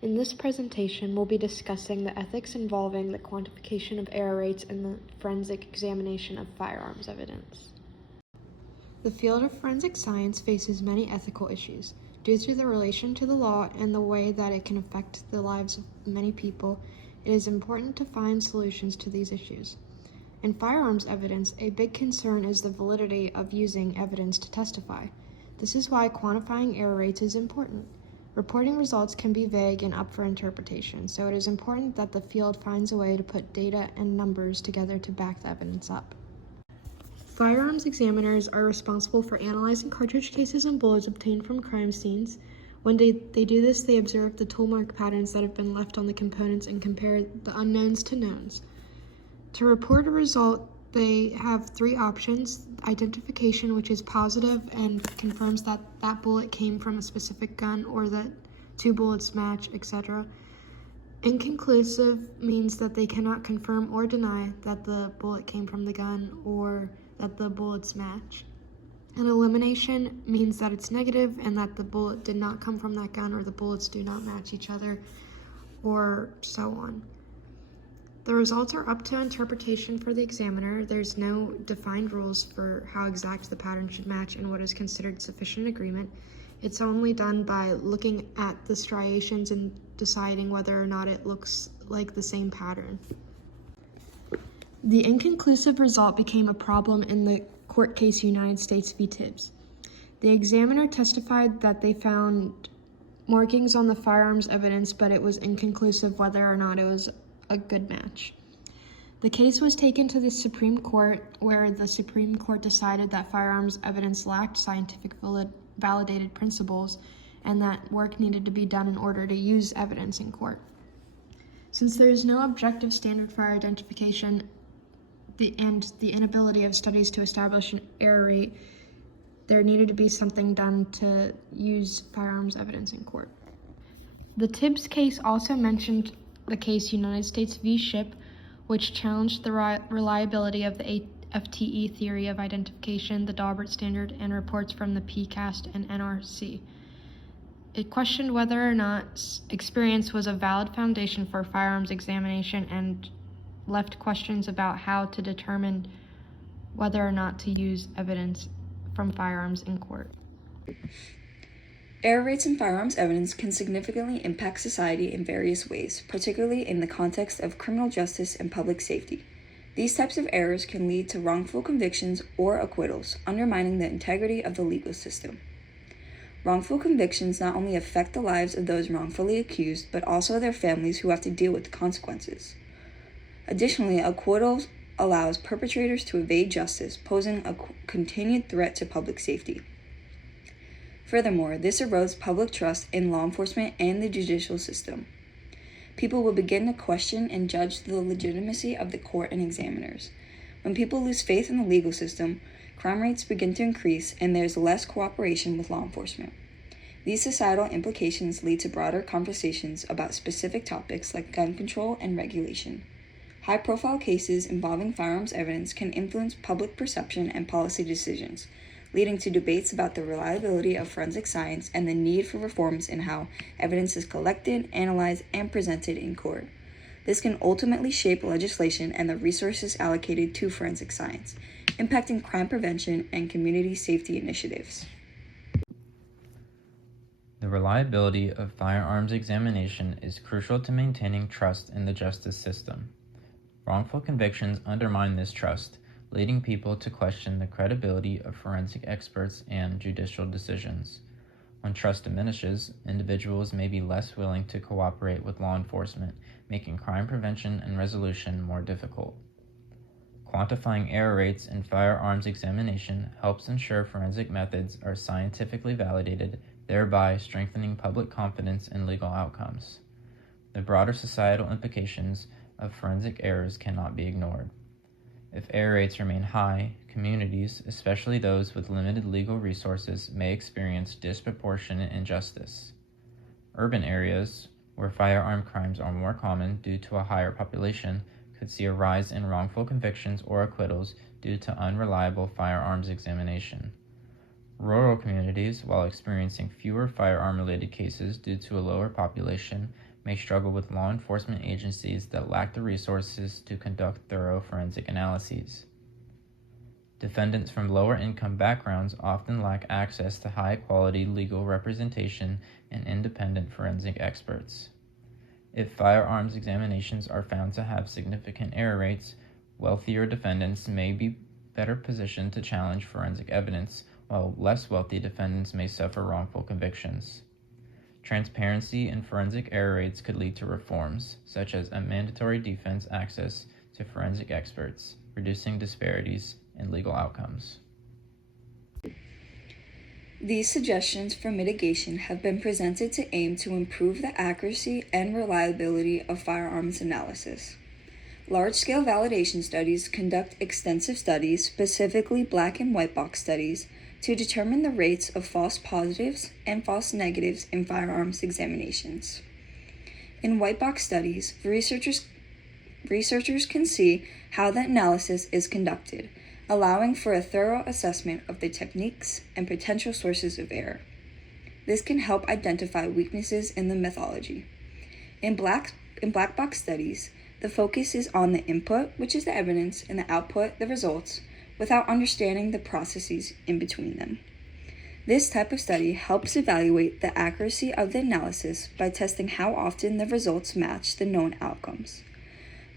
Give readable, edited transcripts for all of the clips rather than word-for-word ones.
In this presentation, we'll be discussing the ethics involving the quantification of error rates in the forensic examination of firearms evidence. The field of forensic science faces many ethical issues. Due to the relation to the law and the way that it can affect the lives of many people, it is important to find solutions to these issues. In firearms evidence, a big concern is the validity of using evidence to testify. This is why quantifying error rates is important. Reporting results can be vague and up for interpretation, so it is important that the field finds a way to put data and numbers together to back the evidence up. Firearms examiners are responsible for analyzing cartridge cases and bullets obtained from crime scenes. When they do this, they observe the tool mark patterns that have been left on the components and compare the unknowns to knowns. To report a result, they have three options: identification, which is positive and confirms that that bullet came from a specific gun or that two bullets match, etc. Inconclusive means that they cannot confirm or deny that the bullet came from the gun or that the bullets match. And elimination means that it's negative and that the bullet did not come from that gun or the bullets do not match each other, or so on. The results are up to interpretation for the examiner. There's no defined rules for how exact the pattern should match and what is considered sufficient agreement. It's only done by looking at the striations and deciding whether or not it looks like the same pattern. The inconclusive result became a problem in the court case United States v. Tibbs. The examiner testified that they found markings on the firearms evidence, but it was inconclusive whether or not it was a good match. The case was taken to the Supreme Court, where the Supreme Court decided that firearms evidence lacked scientific validated principles and that work needed to be done in order to use evidence in court. Since there is no objective standard for identification and the inability of studies to establish an error rate, there needed to be something done to use firearms evidence in court. The Tibbs case also mentioned the case United States v. Ship, which challenged the reliability of the FTE theory of identification, the Daubert standard, and reports from the PCAST and NRC. It questioned whether or not experience was a valid foundation for firearms examination and left questions about how to determine whether or not to use evidence from firearms in court. Error rates in firearms evidence can significantly impact society in various ways, particularly in the context of criminal justice and public safety. These types of errors can lead to wrongful convictions or acquittals, undermining the integrity of the legal system. Wrongful convictions not only affect the lives of those wrongfully accused, but also their families who have to deal with the consequences. Additionally, acquittals allows perpetrators to evade justice, posing a continued threat to public safety. Furthermore, this erodes public trust in law enforcement and the judicial system. People will begin to question and judge the legitimacy of the court and examiners. When people lose faith in the legal system, crime rates begin to increase and there's less cooperation with law enforcement. These societal implications lead to broader conversations about specific topics like gun control and regulation. High-profile cases involving firearms evidence can influence public perception and policy decisions, leading to debates about the reliability of forensic science and the need for reforms in how evidence is collected, analyzed, and presented in court. This can ultimately shape legislation and the resources allocated to forensic science, impacting crime prevention and community safety initiatives. The reliability of firearms examination is crucial to maintaining trust in the justice system. Wrongful convictions undermine this trust, leading people to question the credibility of forensic experts and judicial decisions. When trust diminishes, individuals may be less willing to cooperate with law enforcement, making crime prevention and resolution more difficult. Quantifying error rates in firearms examination helps ensure forensic methods are scientifically validated, thereby strengthening public confidence in legal outcomes. The broader societal implications of forensic errors cannot be ignored. If error rates remain high, communities, especially those with limited legal resources, may experience disproportionate injustice. Urban areas, where firearm crimes are more common due to a higher population, could see a rise in wrongful convictions or acquittals due to unreliable firearms examination. Rural communities, while experiencing fewer firearm-related cases due to a lower population, may struggle with law enforcement agencies that lack the resources to conduct thorough forensic analyses. Defendants from lower income backgrounds often lack access to high-quality legal representation and independent forensic experts. If firearms examinations are found to have significant error rates, wealthier defendants may be better positioned to challenge forensic evidence, while less wealthy defendants may suffer wrongful convictions. Transparency in forensic error rates could lead to reforms, such as a mandatory defense access to forensic experts, reducing disparities in legal outcomes. These suggestions for mitigation have been presented to aim to improve the accuracy and reliability of firearms analysis. Large-scale validation studies conduct extensive studies, specifically black and white box studies, to determine the rates of false positives and false negatives in firearms examinations. In white box studies, researchers can see how the analysis is conducted, allowing for a thorough assessment of the techniques and potential sources of error. This can help identify weaknesses in the methodology. In black box studies, the focus is on the input, which is the evidence, and the output, the results, without understanding the processes in between them. This type of study helps evaluate the accuracy of the analysis by testing how often the results match the known outcomes.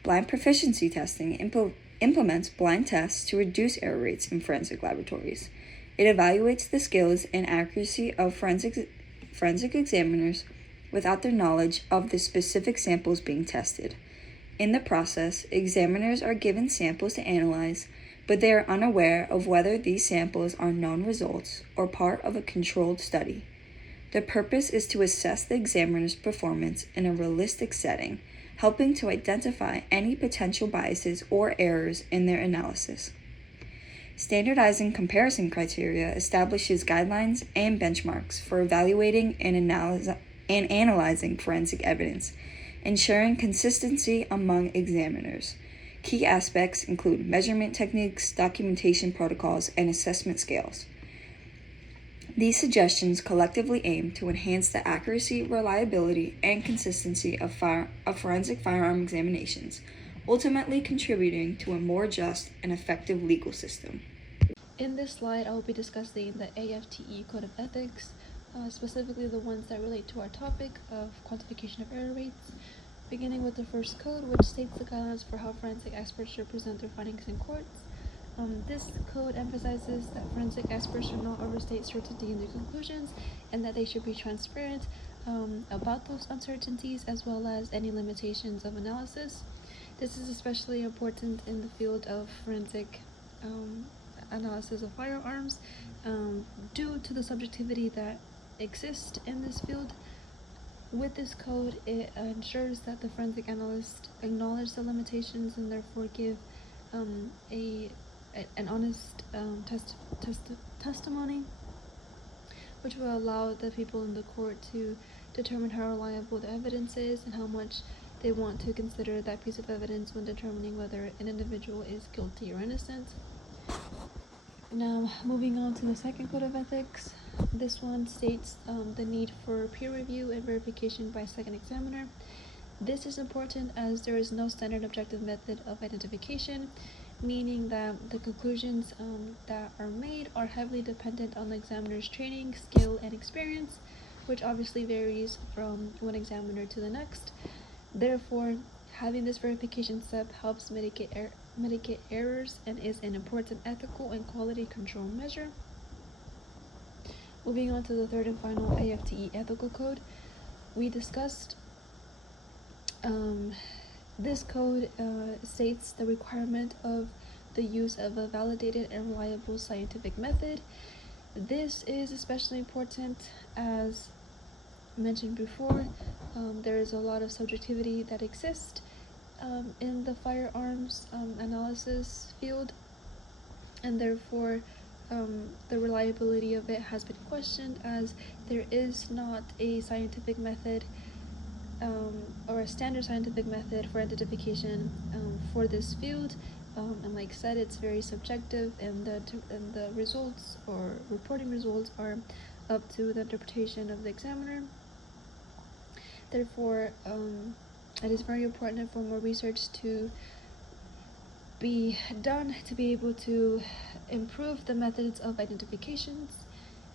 Blind proficiency testing implements blind tests to reduce error rates in forensic laboratories. It evaluates the skills and accuracy of forensic examiners without their knowledge of the specific samples being tested. In the process, examiners are given samples to analyze, but they are unaware of whether these samples are known results or part of a controlled study. The purpose is to assess the examiner's performance in a realistic setting, helping to identify any potential biases or errors in their analysis. Standardizing comparison criteria establishes guidelines and benchmarks for evaluating and analyzing forensic evidence, ensuring consistency among examiners. Key aspects include measurement techniques, documentation protocols, and assessment scales. These suggestions collectively aim to enhance the accuracy, reliability, and consistency of forensic firearm examinations, ultimately contributing to a more just and effective legal system. In this slide, I will be discussing the AFTE Code of Ethics, specifically the ones that relate to our topic of quantification of error rates, beginning with the first code, which states the guidelines for how forensic experts should present their findings in courts. This code emphasizes that forensic experts should not overstate certainty in their conclusions, and that they should be transparent about those uncertainties as well as any limitations of analysis. This is especially important in the field of forensic analysis of firearms due to the subjectivity that exists in this field. With this code, it ensures that the forensic analyst acknowledge the limitations and therefore give an honest testimony, which will allow the people in the court to determine how reliable the evidence is and how much they want to consider that piece of evidence when determining whether an individual is guilty or innocent. Now, moving on to the second code of ethics. This one states the need for peer review and verification by a second examiner. This is important as there is no standard objective method of identification, meaning that the conclusions that are made are heavily dependent on the examiner's training, skill, and experience, which obviously varies from one examiner to the next. Therefore, having this verification step helps mitigate errors and is an important ethical and quality control measure. Moving on to the third and final AFTE ethical code, we discussed this code states the requirement of the use of a validated and reliable scientific method. This is especially important as mentioned before. There is a lot of subjectivity that exists in the firearms analysis field, and therefore the reliability of it has been questioned as there is not a scientific method or a standard scientific method for identification for this field, and like I said, it's very subjective, and the results or reporting results are up to the interpretation of the examiner. Therefore, it is very important for more research to be done to be able to improve the methods of identifications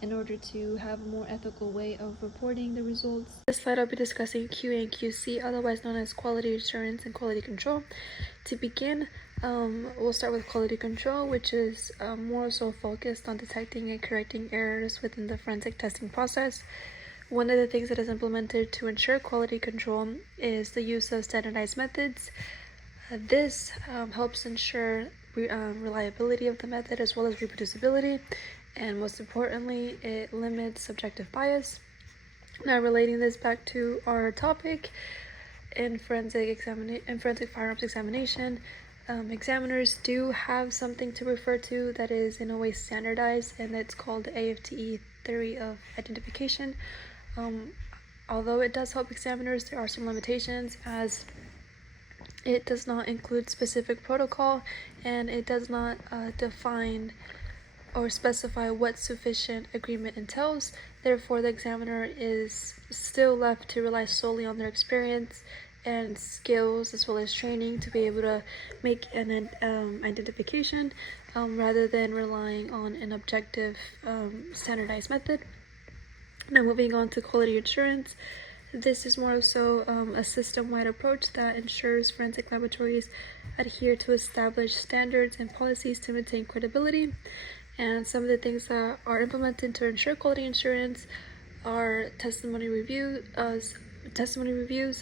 in order to have a more ethical way of reporting the results. This slide I'll be discussing QA and QC, otherwise known as quality assurance and quality control. To begin, we'll start with quality control, which is more so focused on detecting and correcting errors within the forensic testing process. One of the things that is implemented to ensure quality control is the use of standardized methods. This helps ensure reliability of the method as well as reproducibility, and most importantly, it limits subjective bias. Now, relating this back to our topic, in forensic firearms examination, examiners do have something to refer to that is in a way standardized, and it's called the AFTE theory of identification. Although it does help examiners, there are some limitations, as it does not include specific protocol, and it does not define or specify what sufficient agreement entails. Therefore, the examiner is still left to rely solely on their experience and skills as well as training to be able to make an identification rather than relying on an objective standardized method. Now, moving on to quality assurance. This is more so a system-wide approach that ensures forensic laboratories adhere to established standards and policies to maintain credibility. And some of the things that are implemented to ensure quality assurance are testimony reviews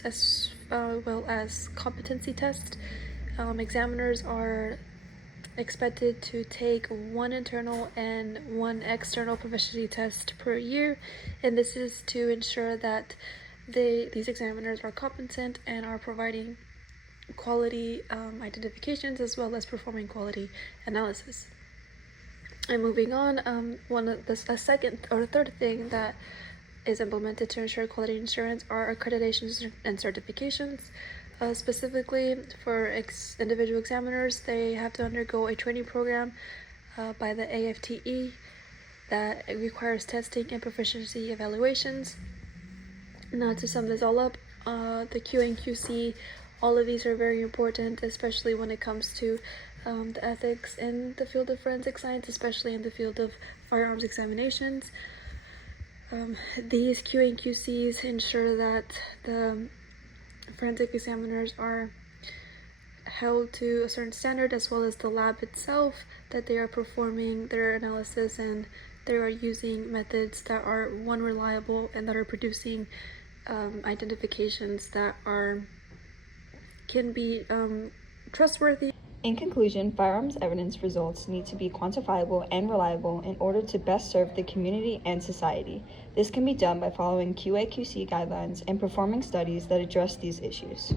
as well as competency tests. Examiners are expected to take one internal and one external proficiency test per year, and this is to ensure that these examiners are competent and are providing quality identifications as well as performing quality analysis. And moving on, a second or third thing that is implemented to ensure quality assurance are accreditations and certifications. Specifically for individual examiners, they have to undergo a training program by the AFTE that requires testing and proficiency evaluations. Now, to sum this all up, the QA and QC, all of these are very important, especially when it comes to the ethics in the field of forensic science, especially in the field of firearms examinations. These QA and QCs ensure that the forensic examiners are held to a certain standard, as well as the lab itself, that they are performing their analysis and they are using methods that are reliable and that are producing identifications that can be trustworthy. In conclusion, firearms evidence results need to be quantifiable and reliable in order to best serve the community and society. This can be done by following QA/QC guidelines and performing studies that address these issues.